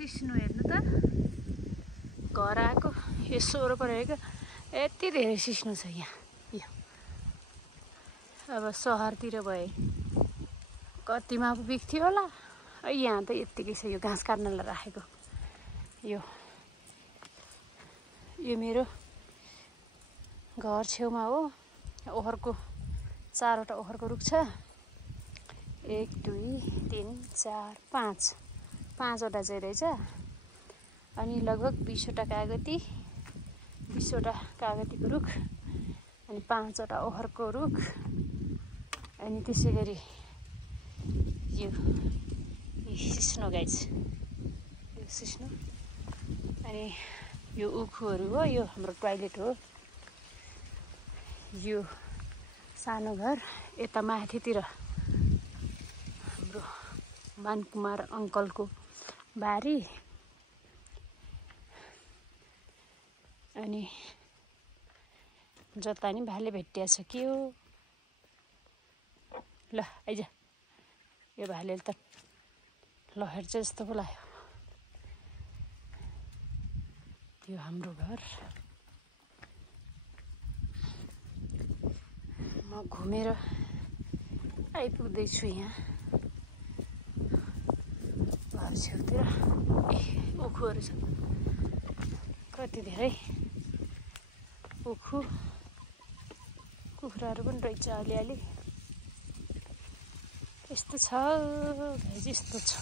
सिस्नु हेर्नु त घर आएको यसो वरपर यति धेरै सिस्नु छ यहाँ। यो अब सहरतिर भए कतिमा बिक्थ्यो होला, यहाँ त यत्तिकै छ। यो घाँस काट्नलाई राखेको यो मेरो घर छेउमा हो। ओखरको 4वटा ओखरको रुख छ। 1 2 3 4 5 5वटा चाहिँ रहेछ। अनि लगभग 20वटा कागती, 20वटा कागतीको रुख, अनि 5वटा ओखरको रुख, अनि त्यसै गरी यो सिस्नो गाइज, यो सिस्नो। अनि यो उखुहरू हो। यो हाम्रो टोयलेट हो। यो सानो घर। यता माथितिर हाम्रो मानकुमार अङ्कलको बारी। अनि जता नि भाले भेटिया छ के हो। ल आइज, यो भालेले त लहेर्छ जस्तो पो लाग्यो। यो हाम्रो घर। म घुमेर आइपुग्दैछु यहाँ घर छेउतिर। उखुहरू छ कति धेरै। उखु कुखुराहरू पनि रहेछ अलिअलि। यस्तो छ, यस्तो छ।